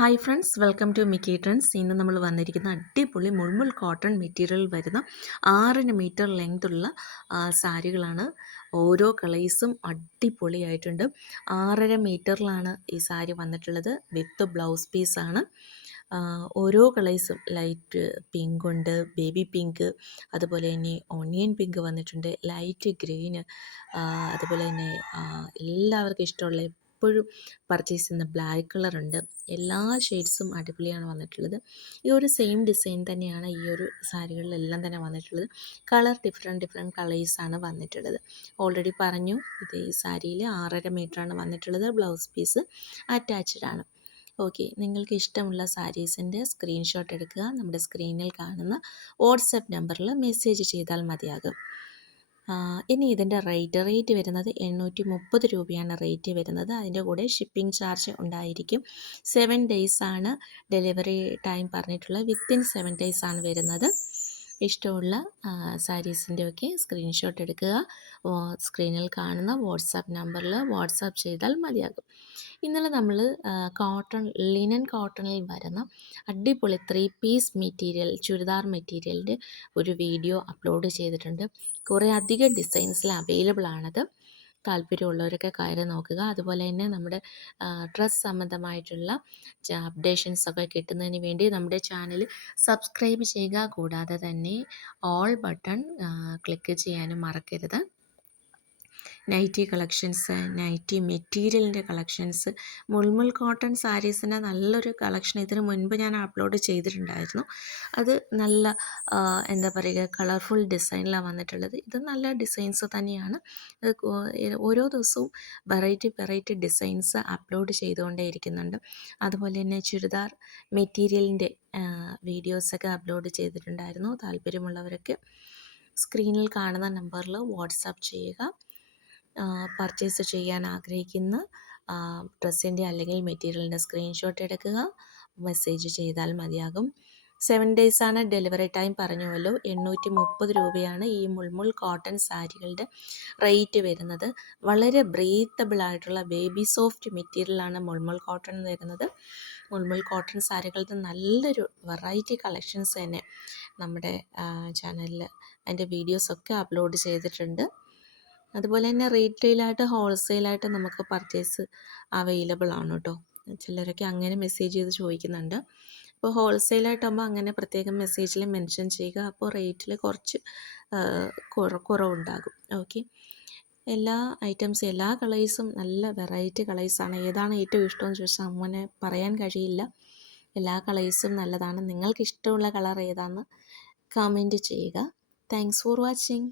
Hi friends, welcome to Mickey Trends. ഇന്ന് നമ്മൾ വന്നിരിക്കുന്ന അടിപൊളി മുൾമുൾ കോട്ടൺ മെറ്റീരിയൽ വരുന്ന 6 മീറ്റർ ലെങ്തുള്ള സാരികളാണ്. ഓരോ കളേഴ്സും അടിപൊളിയായിട്ടുണ്ട്. 6.5 മീറ്ററിലാണ് ഈ സാരി വന്നിട്ടുള്ളത്. വിത്ത് ബ്ലൗസ് പീസാണ്. ഓരോ കളേഴ്സും ലൈറ്റ് പിങ്ക് ഉണ്ട്, ബേബി പിങ്ക്, അതുപോലെ തന്നെ ഓണിയൻ പിങ്ക് വന്നിട്ടുണ്ട്, ലൈറ്റ് ഗ്രീന്, അതുപോലെ തന്നെ എല്ലാവർക്കും ഇഷ്ടമുള്ള എപ്പോഴും പർച്ചേസ് ചെയ്യുന്ന ബ്ലാക്ക് കളറുണ്ട്. എല്ലാ ഷെയ്ഡ്സും അടിപൊളിയാണ് വന്നിട്ടുള്ളത്. ഈ ഒരു സെയിം ഡിസൈൻ തന്നെയാണ് ഈ ഒരു സാരികളിലെല്ലാം തന്നെ വന്നിട്ടുള്ളത്. കളർ ഡിഫറെൻറ്റ് കളേഴ്സാണ് വന്നിട്ടുള്ളത്. ഓൾറെഡി പറഞ്ഞു, ഇത് ഈ സാരിയിൽ 6.5 മീറ്ററാണ് വന്നിട്ടുള്ളത്. ബ്ലൗസ് പീസ് അറ്റാച്ച്ഡ് ആണ്. ഓക്കെ, നിങ്ങൾക്ക് ഇഷ്ടമുള്ള സാരീസിൻ്റെ സ്ക്രീൻഷോട്ട് എടുക്കുക. നമ്മുടെ സ്ക്രീനിൽ കാണുന്ന വാട്സപ്പ് നമ്പറിൽ മെസ്സേജ് ചെയ്താൽ മതിയാകും. ഇനി ഇതിൻ്റെ റേറ്റ് വരുന്നത് 830 രൂപയാണ് റേറ്റ് വരുന്നത്. അതിൻ്റെ കൂടെ ഷിപ്പിംഗ് ചാർജ് ഉണ്ടായിരിക്കും. 7 ഡേയ്സ് ആണ് ഡെലിവറി ടൈം പറഞ്ഞിട്ടുള്ളത്. വിത്തിൻ 7 ഡേയ്സ് ആണ് വരുന്നത്. ഇഷ്ടമുള്ള സാരീസിൻ്റെയൊക്കെ സ്ക്രീൻഷോട്ട് എടുക്കുക. സ്ക്രീനിൽ കാണുന്ന വാട്സാപ്പ് നമ്പറിൽ വാട്സാപ്പ് ചെയ്താൽ മതിയാകും. ഇന്നലെ നമ്മൾ ലിനൻ കോട്ടണിൽ വരുന്ന അടിപൊളി 3 പീസ് മെറ്റീരിയൽ, ചുരിദാർ മെറ്റീരിയലിൻ്റെ ഒരു വീഡിയോ അപ്ലോഡ് ചെയ്തിട്ടുണ്ട്. കുറേ അധികം ഡിസൈൻസിൽ അവൈലബിൾ ആണത്. താല്പര്യമുള്ളവരൊക്കെ കയറി നോക്കുക. അതുപോലെ തന്നെ നമ്മുടെ ഡ്രസ്സ് സംബന്ധമായിട്ടുള്ള അപ്ഡേഷൻസൊക്കെ കിട്ടുന്നതിന് വേണ്ടി നമ്മുടെ ചാനൽ സബ്സ്ക്രൈബ് ചെയ്യുക. കൂടാതെ തന്നെ ഓൾ ബട്ടൺ ക്ലിക്ക് ചെയ്യാനും മറക്കരുത്. നൈറ്റി കളക്ഷൻസ്, നൈറ്റി മെറ്റീരിയലിൻ്റെ കളക്ഷൻസ്, മുൾമുൾ കോട്ടൺ സാരീസിൻ്റെ നല്ലൊരു കളക്ഷൻ ഇതിന് മുൻപ് ഞാൻ അപ്ലോഡ് ചെയ്തിട്ടുണ്ടായിരുന്നു. അത് നല്ല എന്താ പറയുക, കളർഫുൾ ഡിസൈനിലാണ് വന്നിട്ടുള്ളത്. ഇത് നല്ല ഡിസൈൻസ് തന്നെയാണ്. ഓരോ ദിവസവും വെറൈറ്റി ഡിസൈൻസ് അപ്ലോഡ് ചെയ്തുകൊണ്ടേ ഇരിക്കുന്നുണ്ട്. അതുപോലെ തന്നെ ചുരിദാർ മെറ്റീരിയലിൻ്റെ വീഡിയോസൊക്കെ അപ്ലോഡ് ചെയ്തിട്ടുണ്ടായിരുന്നു. താല്പര്യമുള്ളവരൊക്കെ സ്ക്രീനിൽ കാണുന്ന നമ്പറിൽ വാട്സാപ്പ് ചെയ്യുക. പർച്ചേസ് ചെയ്യാൻ ആഗ്രഹിക്കുന്ന ഡ്രസ്സിൻ്റെ അല്ലെങ്കിൽ മെറ്റീരിയലിൻ്റെ സ്ക്രീൻഷോട്ട് എടുക്കുക. മെസ്സേജ് ചെയ്താൽ മതിയാകും. 7 ഡേയ്സ് ആണ് ഡെലിവറി ടൈം പറഞ്ഞുവല്ലോ. 830 രൂപയാണ് ഈ മുൾമുൾ കോട്ടൺ സാരികളുടെ റേറ്റ് വരുന്നത്. വളരെ ബ്രീത്തബിൾ ആയിട്ടുള്ള ബേബി സോഫ്റ്റ് മെറ്റീരിയലാണ് മുൾമുൾ കോട്ടൺ വരുന്നത്. മുൾമുൾ കോട്ടൺ സാരികളുടെ നല്ലൊരു വെറൈറ്റി കളക്ഷൻസ് തന്നെ നമ്മുടെ ചാനലിൽ അതിൻ്റെ വീഡിയോസൊക്കെ അപ്ലോഡ് ചെയ്തിട്ടുണ്ട്. അതുപോലെ തന്നെ റീറ്റെയിലായിട്ട് ഹോൾസെയിലായിട്ട് നമുക്ക് പർച്ചേസ് അവൈലബിൾ ആണ് കേട്ടോ. ചിലരൊക്കെ അങ്ങനെ മെസ്സേജ് ചെയ്ത് ചോദിക്കുന്നുണ്ട്. അപ്പോൾ ഹോൾസെയിലായിട്ടാകുമ്പോൾ അങ്ങനെ പ്രത്യേകം മെസ്സേജിൽ മെൻഷൻ ചെയ്യുക. അപ്പോൾ റേറ്റിൽ കുറച്ച് കുറവുണ്ടാകും. ഓക്കെ, എല്ലാ ഐറ്റംസും എല്ലാ കളേഴ്സും നല്ല വെറൈറ്റി കളേഴ്സാണ്. ഏതാണ് ഏറ്റവും ഇഷ്ടമെന്ന് ചോദിച്ചാൽ അങ്ങനെ പറയാൻ കഴിയില്ല. എല്ലാ കളേഴ്സും നല്ലതാണ്. നിങ്ങൾക്ക് ഇഷ്ടമുള്ള കളർ ഏതാണെന്ന് കമൻറ്റ് ചെയ്യുക. Thanks for watching.